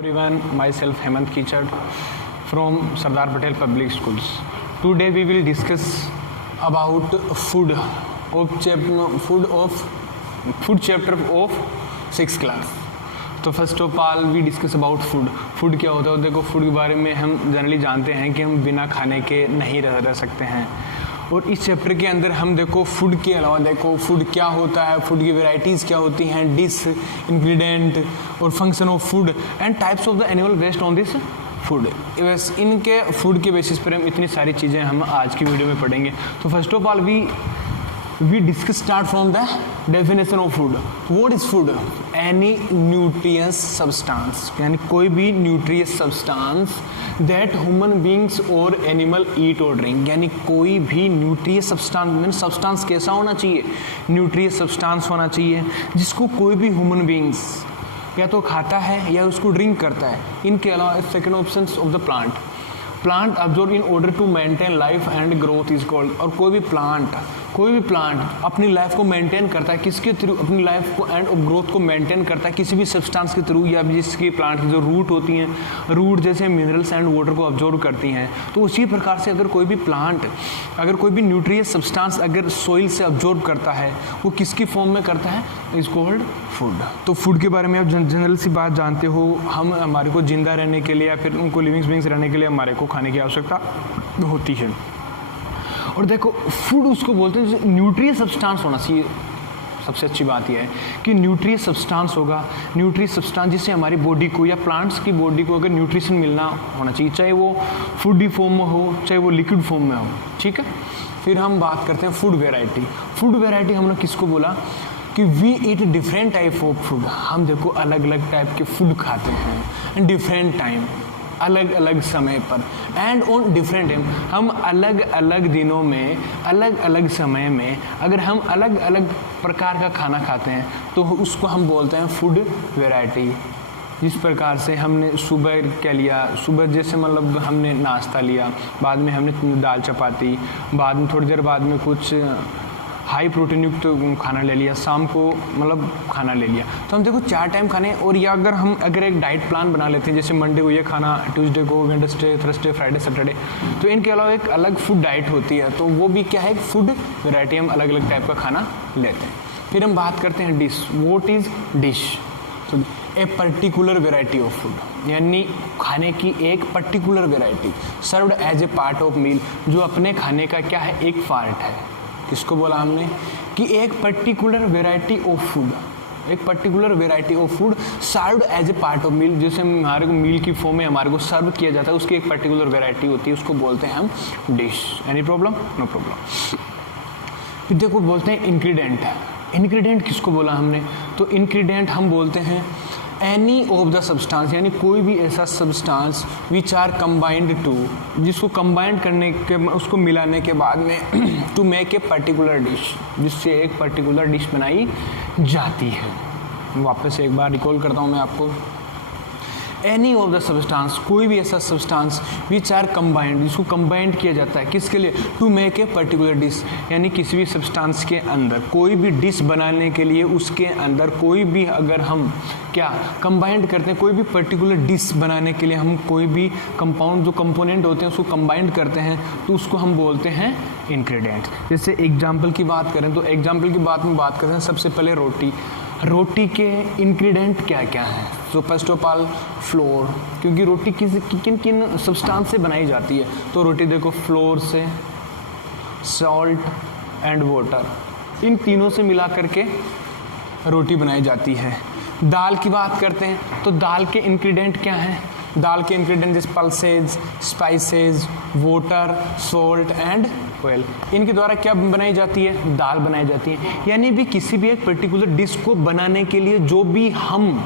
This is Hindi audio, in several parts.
Everyone, myself Hemant Kichad from Sardar Patel Public Schools. Today we will discuss about food chapter of 6th class. तो first of all we discuss about food क्या होता है। देखो, फूड के बारे में हम जनरली जानते हैं कि हम बिना खाने के नहीं रह सकते हैं। और इस चैप्टर के अंदर हम देखो फूड के अलावा देखो फूड क्या होता है, फूड की वेराइटीज़ क्या होती हैं, डिश, इंग्रेडिएंट और function of food and types of the animal based on this food. बस इनके फूड के बेसिस पर हम इतनी सारी चीज़ें हम आज की वीडियो में पढ़ेंगे। तो first of all we discuss start from the definition of food. What is food? Any nutritious substance, यानी कोई भी nutritious substance that human beings or animal eat or drink, यानी कोई भी nutritious substance, मीन substance कैसा होना चाहिए? nutritious substance होना चाहिए जिसको कोई भी human beings या तो खाता है या उसको ड्रिंक करता है। इनके अलावा second option of the plant absorb in order to maintain life and growth is called. और कोई भी प्लांट अपनी लाइफ को मेंटेन करता है, किसके थ्रू? अपनी लाइफ को एंड ग्रोथ को मेंटेन करता है किसी भी सब्सटेंस के थ्रू, या जिसकी प्लांट की जो रूट होती हैं, रूट जैसे मिनरल्स एंड वाटर को अब्जॉर्ब करती हैं। तो उसी प्रकार से अगर कोई भी प्लांट अगर कोई भी न्यूट्रियस सब्सटेंस अगर सोइल से अब्जॉर्ब करता है, वो किसकी फॉर्म में करता है? Is called food. तो फूड के बारे में आप जनरल सी बात जानते हो, हम हमारे को जिंदा रहने के लिए या फिर उनको लिविंग बीइंग्स रहने के लिए हमारे को खाने की आवश्यकता होती है। और देखो, फूड उसको बोलते हैं न्यूट्रियस सब्सटेंस होना चाहिए। सबसे अच्छी बात यह है कि न्यूट्रियस सब्सटेंस होगा, न्यूट्रियस सब्सटेंस जिससे हमारी बॉडी को या प्लांट्स की बॉडी को अगर न्यूट्रिशन मिलना होना चाहिए, चाहे वो फूडी फॉर्म में हो चाहे वो लिक्विड फॉर्म में हो। ठीक है, फिर हम बात करते हैं फूड वेराइटी हमने किसको बोला कि we eat different type of food. हम देखो अलग अलग टाइप के फूड खाते हैं डिफरेंट टाइम, अलग अलग समय पर एंड ऑन डिफरेंट टाइम। हम अलग अलग दिनों में अलग अलग समय में अगर हम अलग अलग प्रकार का खाना खाते हैं तो उसको हम बोलते हैं फूड वेराइटी। जिस प्रकार से हमने सुबह क्या लिया, सुबह जैसे मतलब हमने नाश्ता लिया, बाद में हमने दाल चपाती, बाद में थोड़ी देर बाद में कुछ हाई प्रोटीन युक्त खाना ले लिया, शाम को मतलब खाना ले लिया। तो हम देखो 4 टाइम खाने। और या अगर हम एक डाइट प्लान बना लेते हैं, जैसे मंडे को ये खाना, ट्यूसडे को, वेडनेसडे, थर्सडे, फ्राइडे, सैटरडे, तो इनके अलावा एक अलग फूड डाइट होती है। तो वो भी क्या है? Food variety. हम अलग अलग टाइप का खाना लेते हैं। फिर हम बात करते हैं डिश। What is dish? तो a particular variety of food, यानी खाने की एक particular variety served as a part of meal, जो अपने खाने का क्या है? एक पार्ट है। किसको बोला हमने? कि एक पर्टिकुलर वेराइटी ऑफ फूड, एक particular variety of food served as a part of meal, जैसे हमारे को मील की फॉर्म में हमारे को सर्व किया जाता है, उसकी एक पर्टिकुलर वेराइटी होती है, उसको बोलते हैं हम dish. Any problem? No problem. फिर देखो बोलते हैं इंग्रेडिएंट किसको बोला हमने? तो इंग्रेडिएंट हम बोलते हैं एनी ऑफ द सब्सटेंस, यानी कोई भी ऐसा substance which are combined to, जिसको कंबाइंड करने के, उसको मिलाने के बाद में to make a particular dish, जिससे एक पर्टिकुलर डिश बनाई जाती है। वापस एक बार रिकॉल करता हूँ मैं आपको। एनी ऑफ द सब्सटेंस, कोई भी ऐसा सब्सटेंस विच आर कंबाइंड, जिसको कंबाइंड किया जाता है किसके लिए? To make a particular dish, यानी किसी भी सब्सटेंस के अंदर कोई भी डिश बनाने के लिए उसके अंदर कोई भी अगर हम क्या कंबाइंड करते हैं, कोई भी पर्टिकुलर डिश बनाने के लिए हम कोई भी कंपाउंड जो कंपोनेंट होते हैं उसको कंबाइंड करते हैं, तो उसको हम बोलते हैं इंग्रेडिएंट। जैसे एग्जाम्पल की बात करें तो एग्जाम्पल की बात करते हैं सबसे पहले रोटी के इंग्रेडिएंट क्या क्या हैं? तो फर्स्ट ऑफ ऑल फ्लोर, क्योंकि रोटी किन किन सब्सटेंस से बनाई जाती है? तो रोटी देखो फ्लोर से, सॉल्ट एंड वाटर, इन तीनों से मिला करके रोटी बनाई जाती है। दाल की बात करते हैं तो दाल के इंग्रेडिएंट क्या हैं? दाल के इंग्रेडिएंट जैसे pulses, spices, water, salt and oil, इनके द्वारा क्या बनाई जाती है? दाल बनाई जाती है। यानी भी किसी भी एक पर्टिकुलर डिश को बनाने के लिए जो भी हम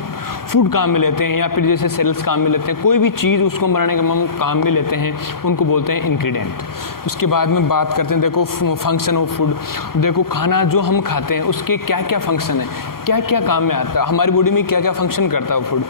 फूड काम में लेते हैं या फिर जैसे सेल्स काम में लेते हैं, कोई भी चीज़ उसको बनाने का हम काम में लेते हैं, उनको बोलते हैं इंग्रेडिएंट। उसके बाद में बात करते हैं देखो फंक्शन ऑफ फूड। देखो खाना जो हम खाते हैं उसके क्या क्या फंक्शन है? क्या क्या काम में आता है, हमारी बॉडी में क्या क्या फंक्शन करता है वो फूड।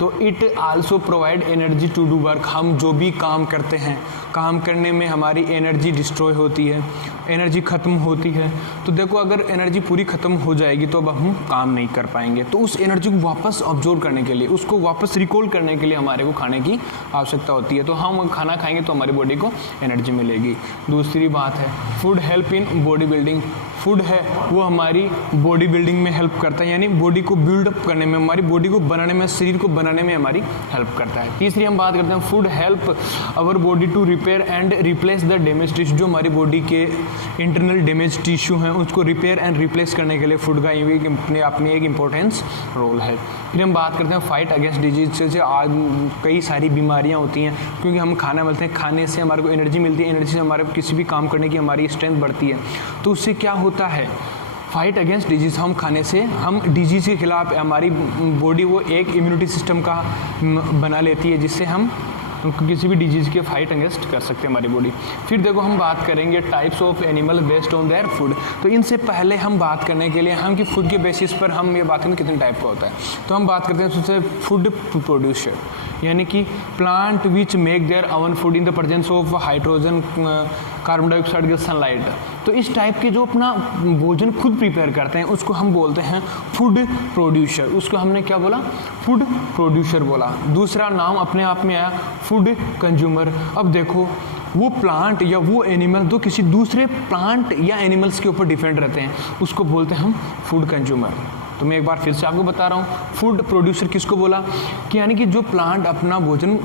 तो it also provide energy to do work, हम जो भी काम करते हैं, काम करने में हमारी एनर्जी डिस्ट्रॉय होती है, एनर्जी ख़त्म होती है। तो देखो अगर एनर्जी पूरी ख़त्म हो जाएगी तो अब हम काम नहीं कर पाएंगे। तो उस एनर्जी को वापस ऑब्जॉर्व करने के लिए, उसको वापस रिकॉल करने के लिए हमारे को खाने की आवश्यकता होती है। तो हम खाना खाएंगे तो हमारी बॉडी को एनर्जी मिलेगी। दूसरी बात है food help in body building, food है वो हमारी बॉडी बिल्डिंग में हेल्प करता है, यानी बॉडी को बिल्डअप करने में, हमारी बॉडी को बनाने में, शरीर को बनाने में हमारी हेल्प करता है। तीसरी हम बात करते हैं food help our body to repair and replace the damage tissue, जो हमारी बॉडी के इंटरनल डैमेज टिश्यू हैं उसको रिपेयर एंड रिप्लेस करने के लिए फूड का अपने आप में एक इम्पोर्टेंस रोल है। फिर हम बात करते हैं फाइट अगेंस्ट डिजीज, जैसे आज कई सारी बीमारियां होती हैं क्योंकि हम खाना मिलते हैं, खाने से हमारे को एनर्जी मिलती है, एनर्जी से हमारे किसी भी काम करने की हमारी स्ट्रेंथ बढ़ती है। तो उससे क्या होता है, फाइट अगेंस्ट डिजीज़, हम खाने से हम डिजीज़ के खिलाफ हमारी बॉडी वो एक इम्यूनिटी सिस्टम का बना लेती है जिससे हम किसी भी डिजीज़ के फाइट अगेंस्ट कर सकते हैं हमारी बॉडी। फिर देखो हम बात करेंगे types of animal based on their food. तो इनसे पहले हम बात करने के लिए हम कि फूड के बेसिस पर हम ये बात करें कितने टाइप का होता है। तो हम बात करते हैं सबसे फूड प्रोड्यूसर, यानी कि plant which make their own food in the presence of hydrogen, carbon dioxide के सनलाइट। तो इस टाइप के जो अपना भोजन खुद प्रिपेयर करते हैं उसको हम बोलते हैं फूड प्रोड्यूसर। उसको हमने क्या बोला, फूड प्रोड्यूसर बोला। दूसरा नाम अपने आप में आया फूड कंज्यूमर। अब देखो वो प्लांट या वो एनिमल जो किसी दूसरे प्लांट या एनिमल्स के ऊपर डिपेंड रहते हैं उसको बोलते हैं हम फूड कंज्यूमर। तो मैं एक बार फिर से आपको बता रहा हूँ, फूड प्रोड्यूसर किसको बोला कि यानी कि जो प्लांट अपना भोजन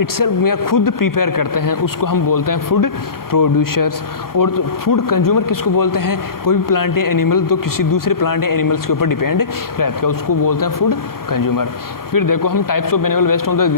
इटसेल्फ या खुद प्रिपेयर करते हैं उसको हम बोलते हैं फूड प्रोड्यूसर्स। और फूड कंज्यूमर किसको बोलते हैं, कोई भी प्लांट या एनिमल तो किसी दूसरे प्लांट या एनिमल्स के ऊपर डिपेंड रहता है उसको बोलते हैं फूड कंज्यूमर। फिर देखो हम types of animal waste on the